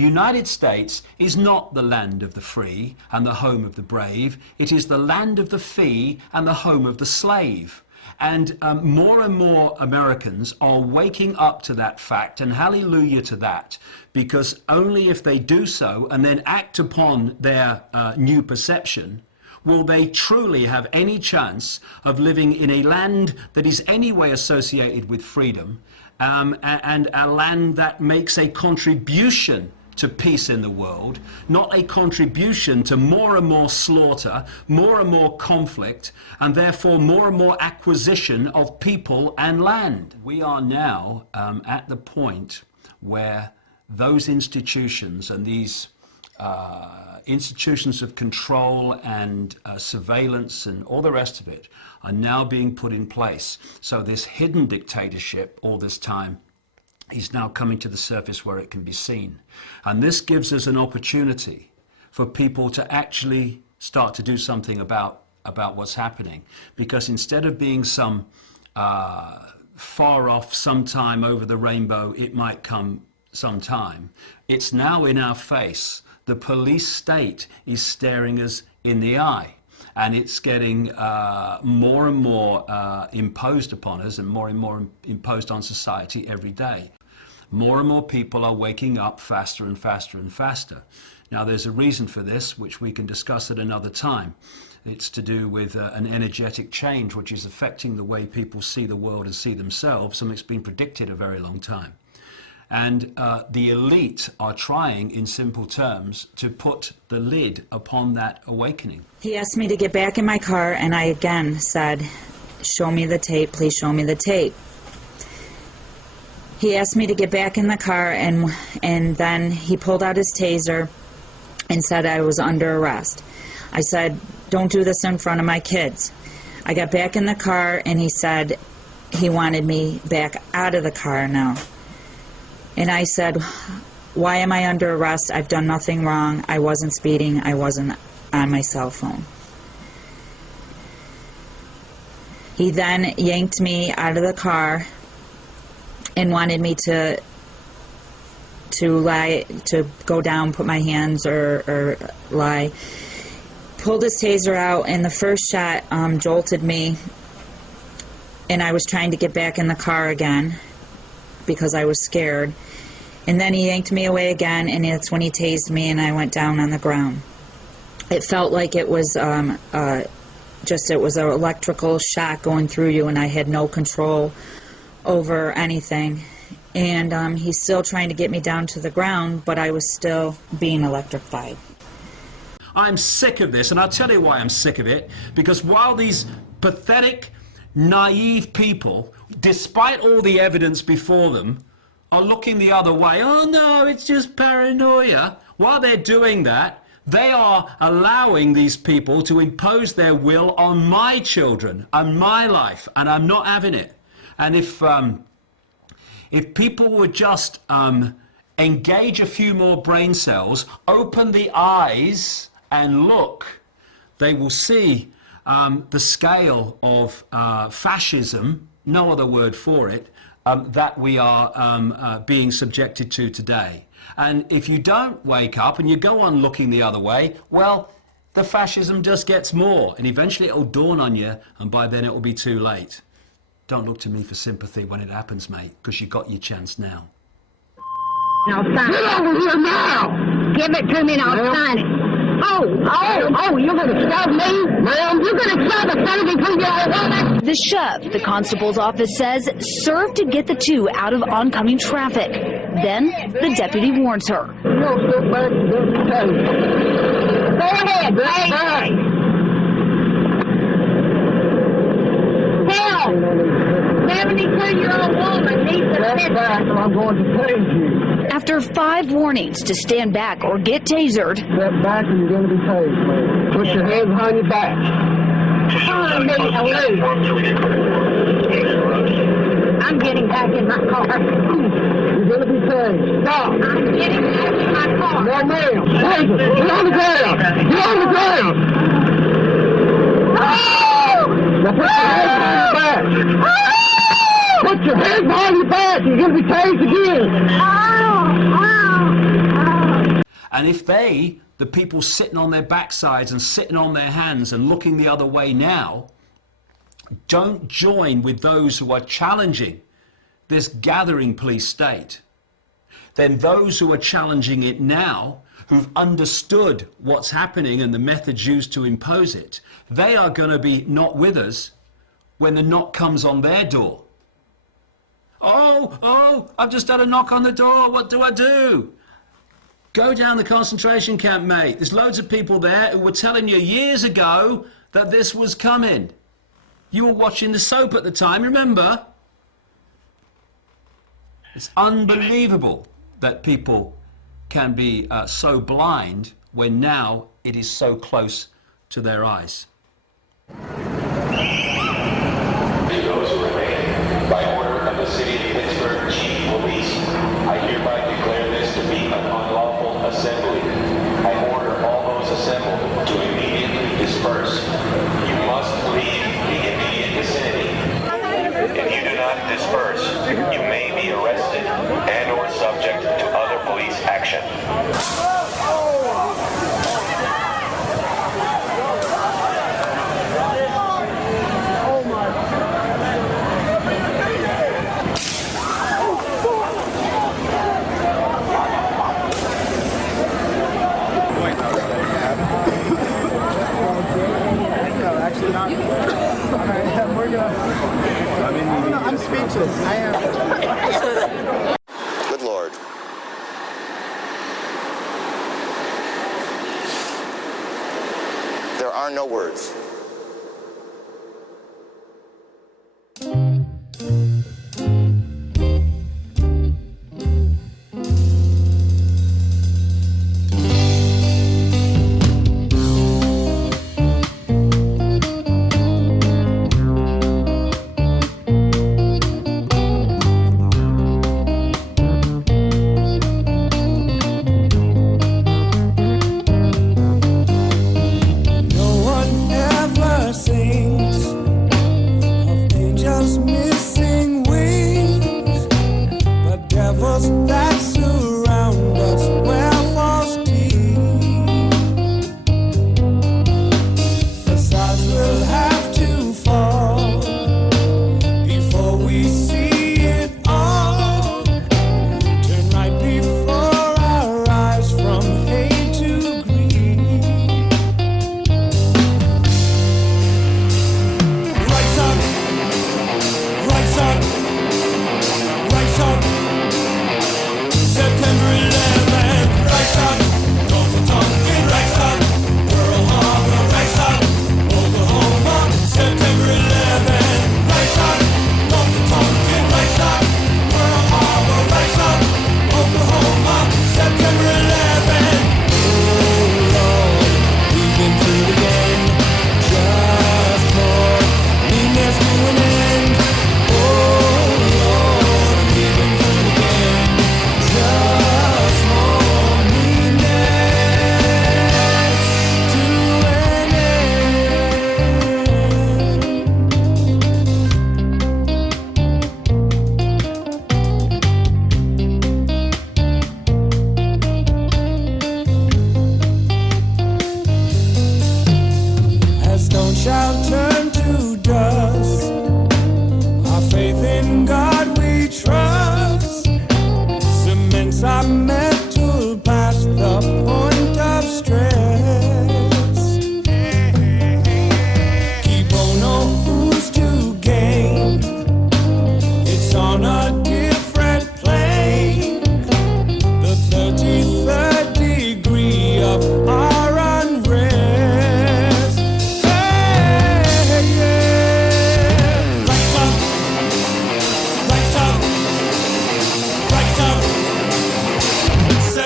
United States is not the land of the free and the home of the brave. It is the land of the fee and the home of the slave. And more Americans are waking up to that fact, and hallelujah to that, because only if they do so and then act upon their new perception will they truly have any chance of living in a land that is anyway associated with freedom, and a land that makes a contribution to peace in the world, not a contribution to more and more slaughter, more and more conflict, and therefore more and more acquisition of people and land. We are now at the point where those institutions and these institutions of control and surveillance and all the rest of it are now being put in place. So this hidden dictatorship all this time is now coming to the surface where it can be seen. And this gives us an opportunity for people to actually start to do something about what's happening. Because instead of being some far off sometime over the rainbow, it might come sometime, it's now in our face. The police state is staring us in the eye. And it's getting more and more imposed upon us and more imposed on society every day. More and more people are waking up faster and faster and faster. Now, there's a reason for this, which we can discuss at another time. It's to do with an energetic change, which is affecting the way people see the world and see themselves, and it's been predicted a very long time. And the elite are trying, in simple terms, to put the lid upon that awakening. He asked me to get back in my car, and I again said, "Show me the tape, please show me the tape." He asked me to get back in the car, and then he pulled out his taser and said I was under arrest. I said, "Don't do this in front of my kids." I got back in the car, and he said he wanted me back out of the car now. And I said, "Why am I under arrest? I've done nothing wrong. I wasn't speeding. I wasn't on my cell phone." He then yanked me out of the car and wanted me to go down, put my hands or lie. Pulled his taser out, and the first shot jolted me, and I was trying to get back in the car again because I was scared. And then he yanked me away again, and that's when he tased me, and I went down on the ground. It felt like it was it was an electrical shock going through you, and I had no control over anything. And he's still trying to get me down to the ground, but I was still being electrified. I'm sick of this, and I'll tell you why I'm sick of it. Because while these pathetic, naive people, despite all the evidence before them, are looking the other way, "Oh no, it's just paranoia." While they're doing that, they are allowing these people to impose their will on my children and my life, and I'm not having it. And if people would just engage a few more brain cells, open the eyes and look, they will see the scale of fascism, no other word for it, that we are being subjected to today. And if you don't wake up and you go on looking the other way, well, the fascism just gets more, and eventually it'll dawn on you, and by then it will be too late. Don't look to me for sympathy when it happens, mate, because you got your chance now. Now sign it. Get over here now! Give it to me and I'll sign it. Oh, you're going to shove me? Ma'am, you're going to shove a thing between your woman? The shove, the constable's office says, served to get the two out of oncoming traffic. Then the deputy warns her. You'll sit back and do the tape. Go ahead, That's right. Hell, 72-year-old woman needs to That's sit back, and I'm going to tase you. After 5 warnings to stand back or get tasered, Step back and you're going to be tased, man. Put your hands behind your back. I'm getting back in my car. You're going to be tased. Stop. I'm getting back in my car. No, ma'am. Taser. Get on the ground. Get on the ground. Now put your hands behind your back. Put your hands behind your back. You're going to be tased again. And if they, the people sitting on their backsides and sitting on their hands and looking the other way now, don't join with those who are challenging this gathering police state, then those who are challenging it now, who've understood what's happening and the methods used to impose it, they are going to be not with us when the knock comes on their door. Oh, I've just had a knock on the door. What do I do? Go down the concentration camp, mate. There's loads of people there who were telling you years ago that this was coming. You were watching the soap at the time, remember? It's unbelievable that people can be so blind when now it is so close to their eyes. Those who remain, by order of the City of Pittsburgh Chief of Police, I hereby declare this to be an unlawful assembly. I order all those assembled to immediately disperse. You must leave the immediate vicinity. If you do not disperse, you may be arrested and or subject to other police action. I'm speechless. I am. Good Lord. There are no words.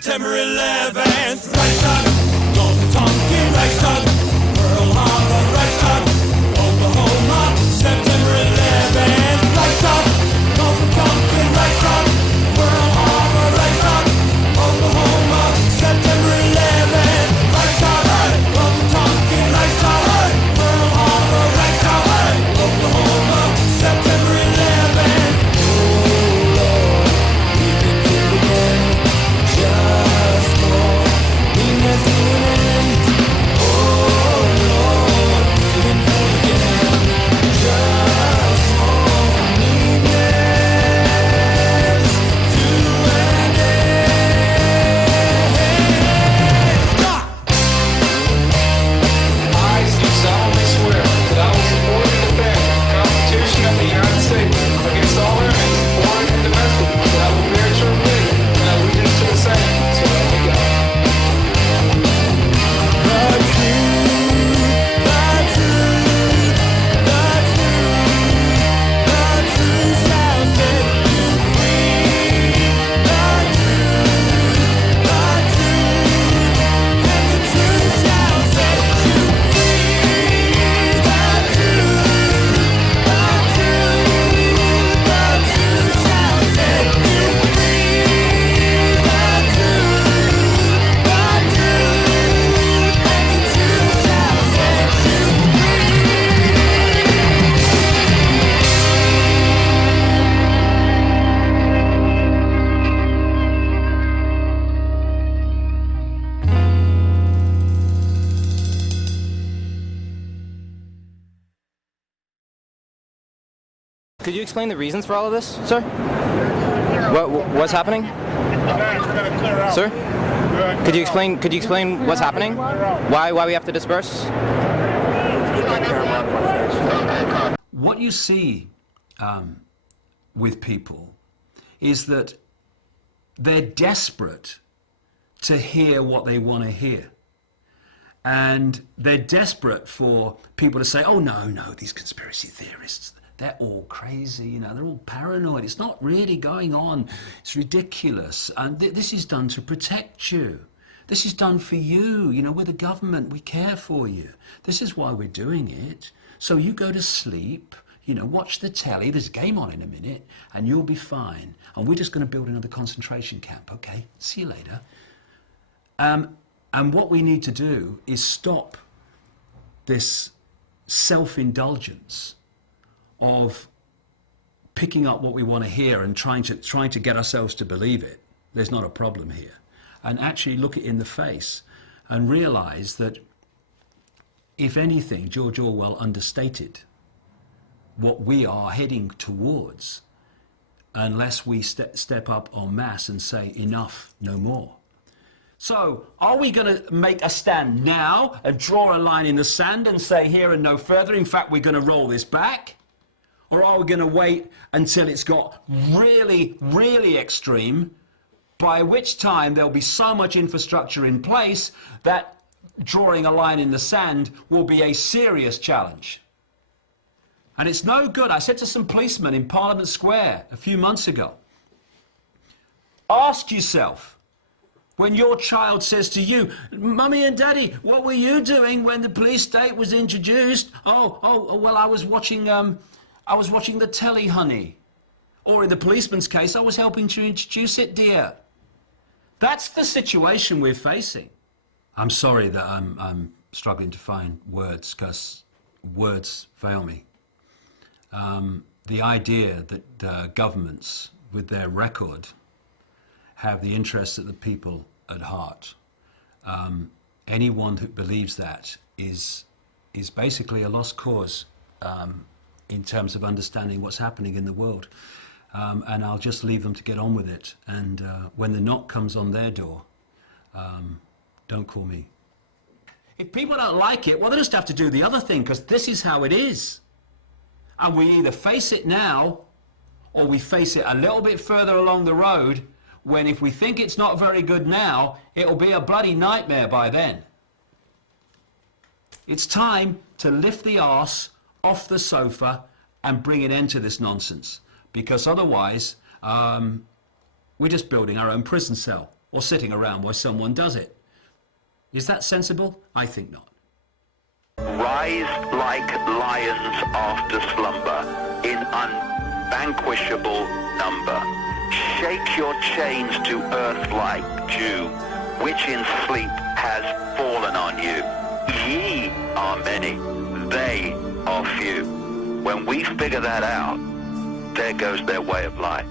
September 11th, Reichstag, Golden Tonkin, Reichstag, Pearl Harbor, Reichstag, Oklahoma, September 11th, Reichstag, Golden Tonkin, Reichstag, Pearl Harbor, Reichstag, Oklahoma, September 11th, Reichstag, Golden Tonkin, Reichstag, Pearl Harbor, Reichstag, Oklahoma, September 11th. Oh Lord, we've been through again. Just more Could you explain the reasons for all of this, sir? What's happening? Sir? Could you explain what's happening? Why we have to disperse? What you see with people is that they're desperate to hear what they want to hear. And they're desperate for people to say, oh, no, these conspiracy theorists, they're all crazy, you know, they're all paranoid. It's not really going on. It's ridiculous. And this is done to protect you. This is done for you. You know, we're the government. We care for you. This is why we're doing it. So you go to sleep, you know, watch the telly. There's a game on in a minute, and you'll be fine. And we're just going to build another concentration camp. Okay, see you later. And what we need to do is stop this self-indulgence of picking up what we want to hear and trying to get ourselves to believe it. There's not a problem here. And actually look it in the face and realize that, if anything, George Orwell understated what we are heading towards unless we step up en masse and say enough, no more. So, are we going to make a stand now and draw a line in the sand and say here and no further? In fact, we're going to roll this back? Or are we going to wait until it's got really, really extreme, by which time there'll be so much infrastructure in place that drawing a line in the sand will be a serious challenge? And it's no good. I said to some policemen in Parliament Square a few months ago, ask yourself, when your child says to you, Mummy and Daddy, what were you doing when the police state was introduced? Oh, well, I was watching the telly, honey. Or in the policeman's case, I was helping to introduce it, dear. That's the situation we're facing. I'm sorry that I'm struggling to find words, because words fail me. The idea that governments, with their record, have the interests of the people at heart. Anyone who believes that is basically a lost cause in terms of understanding what's happening in the world. And I'll just leave them to get on with it. And when the knock comes on their door, don't call me. If people don't like it, well, they just have to do the other thing, because this is how it is. And we either face it now, or we face it a little bit further along the road, when if we think it's not very good now, it'll be a bloody nightmare by then. It's time to lift the arse off the sofa and bring an end to this nonsense, because otherwise we're just building our own prison cell or sitting around while someone does it. Is that sensible? I think not. Rise like lions after slumber in unvanquishable number. Shake your chains to earth like dew, which in sleep has fallen on you. Ye are many, they are few. When we figure that out, there goes their way of life.